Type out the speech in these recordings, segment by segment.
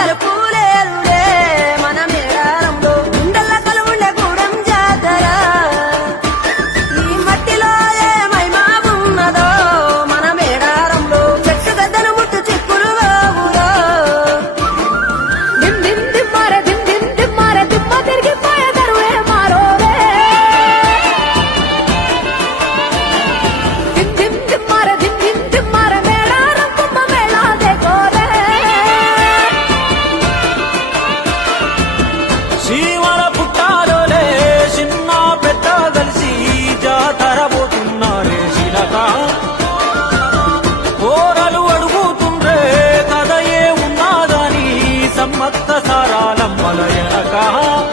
来的不 कहा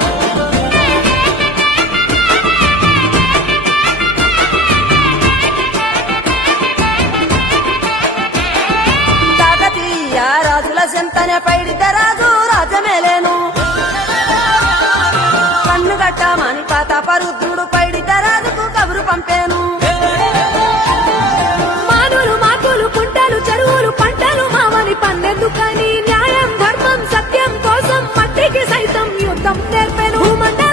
రాజుల చింతనే పైడితే రాజు రాజమేలేను కన్ను గట్టమని పాత పరుద్రుడు పైడితే Humanidad.